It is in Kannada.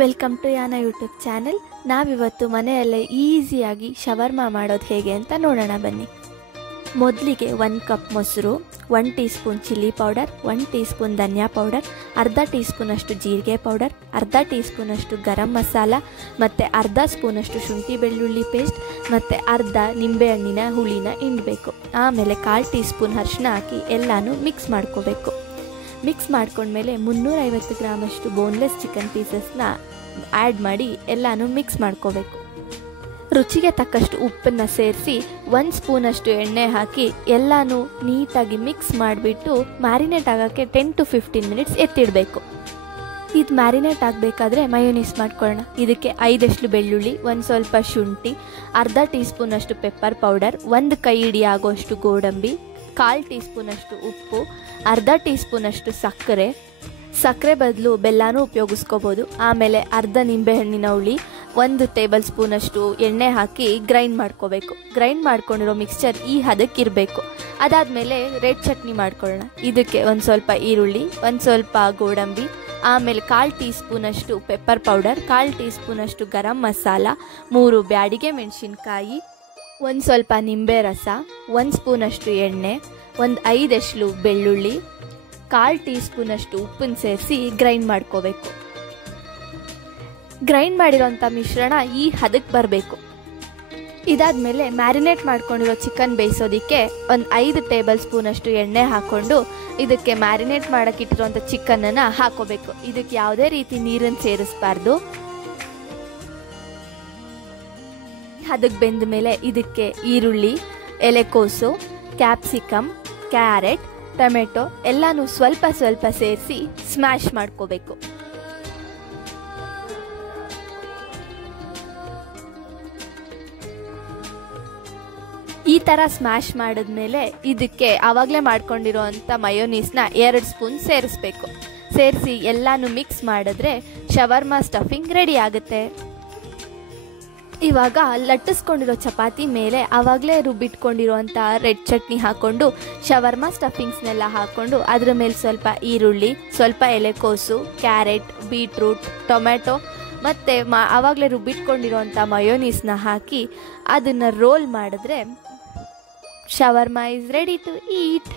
ವೆಲ್ಕಮ್ ಟು ಯಾನ ಯೂಟ್ಯೂಬ್ ಚಾನೆಲ್. ನಾವಿವತ್ತು ಮನೆಯಲ್ಲೇ ಈಸಿಯಾಗಿ ಶವರ್ಮಾ ಮಾಡೋದು ಹೇಗೆ ಅಂತ ನೋಡೋಣ ಬನ್ನಿ. ಮೊದಲಿಗೆ 1 ಕಪ್ ಮೊಸರು, 1 teaspoon chilli powder, 1 teaspoon ಧನಿಯಾ ಪೌಡರ್, ಅರ್ಧ ಟೀ ಸ್ಪೂನಷ್ಟು ಜೀರಿಗೆ ಪೌಡರ್, ಅರ್ಧ ಟೀ ಸ್ಪೂನಷ್ಟು ಗರಂ ಮಸಾಲ ಮತ್ತು ಅರ್ಧ ಸ್ಪೂನಷ್ಟು ಶುಂಠಿ ಬೆಳ್ಳುಳ್ಳಿ ಪೇಸ್ಟ್ ಮತ್ತು ಅರ್ಧ ನಿಂಬೆಹಣ್ಣಿನ ಹುಳಿನ ಹಿಂಡಬೇಕು. ಆಮೇಲೆ 1/4 ಟೀ ಸ್ಪೂನ್ ಅರಿಶಿನ ಹಾಕಿ ಎಲ್ಲನೂ ಮಿಕ್ಸ್ ಮಾಡ್ಕೋಬೇಕು. ಮಿಕ್ಸ್ ಮಾಡ್ಕೊಂಡ್ಮೇಲೆ 350 ಗ್ರಾಮಷ್ಟು ಬೋನ್ಲೆಸ್ ಚಿಕನ್ ಪೀಸಸ್ನ ಆ್ಯಡ್ ಮಾಡಿ ಎಲ್ಲನೂ ಮಿಕ್ಸ್ ಮಾಡ್ಕೋಬೇಕು. ರುಚಿಗೆ ತಕ್ಕಷ್ಟು ಉಪ್ಪನ್ನು ಸೇರಿಸಿ 1 ಸ್ಪೂನಷ್ಟು ಎಣ್ಣೆ ಹಾಕಿ ಎಲ್ಲನೂ ನೀಟಾಗಿ ಮಿಕ್ಸ್ ಮಾಡಿಬಿಟ್ಟು ಮ್ಯಾರಿನೇಟ್ ಆಗೋಕ್ಕೆ 10 to 15 ಮಿನಿಟ್ಸ್ ಎತ್ತಿಡಬೇಕು. ಇದು ಮ್ಯಾರಿನೇಟ್ ಆಗಬೇಕಾದ್ರೆ ಮಯೋನೀಸ್ ಮಾಡ್ಕೊಳ್ಳೋಣ. ಇದಕ್ಕೆ 5 ಎಸ್ಳು ಬೆಳ್ಳುಳ್ಳಿ, ಒಂದು ಸ್ವಲ್ಪ ಶುಂಠಿ, ಅರ್ಧ ಟೀ ಸ್ಪೂನಷ್ಟು ಪೆಪ್ಪರ್ ಪೌಡರ್, 1 ಕೈ ಹಿಡಿ ಆಗೋಷ್ಟು ಗೋಡಂಬಿ, 1/4 ಟೀ ಸ್ಪೂನಷ್ಟು ಉಪ್ಪು, ಅರ್ಧ ಟೀ ಸ್ಪೂನಷ್ಟು ಸಕ್ಕರೆ ಬದಲು ಬೆಲ್ಲನೂ ಉಪಯೋಗಿಸ್ಕೋಬೋದು. ಆಮೇಲೆ ಅರ್ಧ ನಿಂಬೆಹಣ್ಣಿನ ಹುಳಿ, 1 ಟೇಬಲ್ ಸ್ಪೂನಷ್ಟು ಎಣ್ಣೆ ಹಾಕಿ ಗ್ರೈಂಡ್ ಮಾಡ್ಕೋಬೇಕು. ಗ್ರೈಂಡ್ ಮಾಡ್ಕೊಂಡಿರೋ ಮಿಕ್ಸ್ಚರ್ ಈ ಹದಕ್ಕಿರಬೇಕು. ಅದಾದಮೇಲೆ ರೆಡ್ ಚಟ್ನಿ ಮಾಡ್ಕೊಳ್ಳೋಣ. ಇದಕ್ಕೆ ಒಂದು ಸ್ವಲ್ಪ ಈರುಳ್ಳಿ, ಒಂದು ಸ್ವಲ್ಪ ಗೋಡಂಬಿ, ಆಮೇಲೆ 1/4 ಟೀ ಸ್ಪೂನಷ್ಟು ಪೆಪ್ಪರ್ ಪೌಡರ್, 1/4 ಟೀ ಸ್ಪೂನಷ್ಟು ಗರಂ ಮಸಾಲ, 3 ಬ್ಯಾಡಿಗೆ ಮೆಣಸಿನ್ಕಾಯಿ, ಒಂದು ಸ್ವಲ್ಪ ನಿಂಬೆ ರಸ, 1 ಸ್ಪೂನಷ್ಟು ಎಣ್ಣೆ, ಒಂದು 5 ಎಸ್ಳು ಬೆಳ್ಳುಳ್ಳಿ, 1/4 ಟೀ ಸ್ಪೂನಷ್ಟು ಉಪ್ಪನ್ನು ಸೇರಿಸಿ ಗ್ರೈಂಡ್ ಮಾಡ್ಕೋಬೇಕು. ಗ್ರೈಂಡ್ ಮಾಡಿರೋಂಥ ಮಿಶ್ರಣ ಈ ಹದಕ್ಕೆ ಬರಬೇಕು. ಇದಾದಮೇಲೆ ಮ್ಯಾರಿನೇಟ್ ಮಾಡ್ಕೊಂಡಿರೋ ಚಿಕನ್ ಬೇಯಿಸೋದಕ್ಕೆ ಒಂದು 5 ಟೇಬಲ್ ಸ್ಪೂನಷ್ಟು ಎಣ್ಣೆ ಹಾಕ್ಕೊಂಡು ಇದಕ್ಕೆ ಮ್ಯಾರಿನೇಟ್ ಮಾಡೋಕ್ಕಿಟ್ಟಿರೋಂಥ ಚಿಕನನ್ನು ಹಾಕೋಬೇಕು. ಇದಕ್ಕೆ ಯಾವುದೇ ರೀತಿ ನೀರನ್ನು ಸೇರಿಸಬಾರ್ದು. ಅದಕ್ಕೆ ಬೆಂದ ಮೇಲೆ ಇದಕ್ಕೆ ಈರುಳ್ಳಿ, ಎಲೆಕೋಸು, ಕ್ಯಾಪ್ಸಿಕಮ್, ಕ್ಯಾರೆಟ್, ಟೊಮೆಟೊ ಎಲ್ಲನೂ ಸ್ವಲ್ಪ ಸ್ವಲ್ಪ ಸೇರಿಸಿ ಸ್ಮ್ಯಾಶ್ ಮಾಡ್ಕೋಬೇಕು. ಈ ಥರ ಸ್ಮ್ಯಾಶ್ ಮಾಡಿದ್ಮೇಲೆ ಇದಕ್ಕೆ ಆವಾಗಲೇ ಮಾಡ್ಕೊಂಡಿರೋ ಅಂಥ ಮಯೋನೀಸ್ನ 2 ಸ್ಪೂನ್ ಸೇರಿಸ್ಬೇಕು. ಸೇರಿಸಿ ಎಲ್ಲನೂ ಮಿಕ್ಸ್ ಮಾಡಿದ್ರೆ ಶವರ್ಮಾ ಸ್ಟಫಿಂಗ್ ರೆಡಿ ಆಗುತ್ತೆ. ಇವಾಗ ಲಟ್ಟಿಸ್ಕೊಂಡಿರೋ ಚಪಾತಿ ಮೇಲೆ ಆವಾಗಲೇ ರುಬ್ಬಿಟ್ಕೊಂಡಿರೋಂಥ ರೆಡ್ ಚಟ್ನಿ ಹಾಕ್ಕೊಂಡು ಶವರ್ಮಾ ಸ್ಟಫಿಂಗ್ಸ್ನೆಲ್ಲ ಹಾಕ್ಕೊಂಡು ಅದ್ರ ಮೇಲೆ ಸ್ವಲ್ಪ ಈರುಳ್ಳಿ, ಸ್ವಲ್ಪ ಎಲೆಕೋಸು, ಕ್ಯಾರೆಟ್, ಬೀಟ್ರೂಟ್, ಟೊಮೆಟೊ ಮತ್ತು ಆವಾಗಲೇ ರುಬ್ಬಿಟ್ಕೊಂಡಿರೋಂಥ ಮಯೋನೀಸ್ನ ಹಾಕಿ ಅದನ್ನು ರೋಲ್ ಮಾಡಿದ್ರೆ shawarma is ready to heat.